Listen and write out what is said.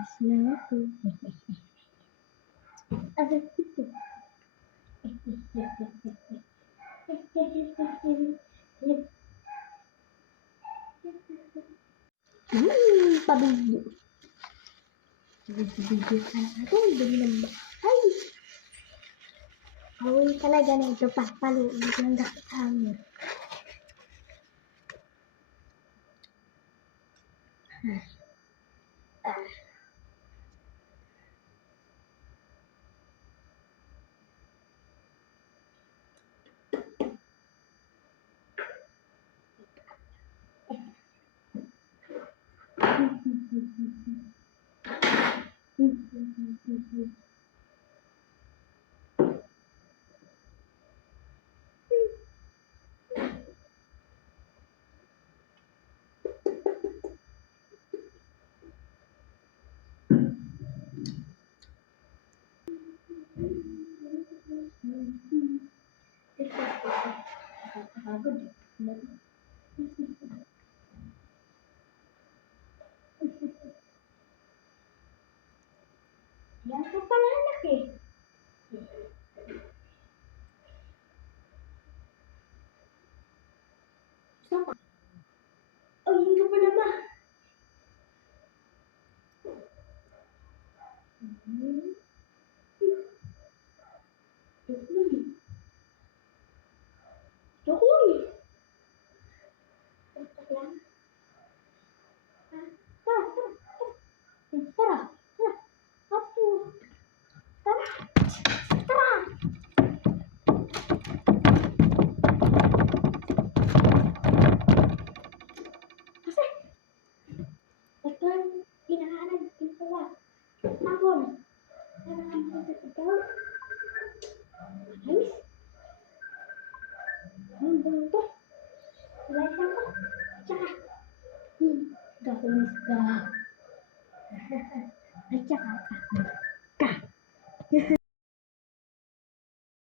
Taas na ako. Agad ito. Pabigyo. Pabigyo ka na ito. Biglang ba? Ay! Away talaga na ito. Papaluin ko ng dakang. Yan ka pala anak eh. Sapa? Oh, yun ka pala ba? Joke lang eh. Joke lang. Tara, tara, tara. Tara, tara. Apo. Tara. Tara. Kasi, ito ang pinakanan. Pinakawa. Tapon. Tara, ikaw. Ayos. Ang banto. Wala siya ko. Tsaka. Gawin ka. At saka ako.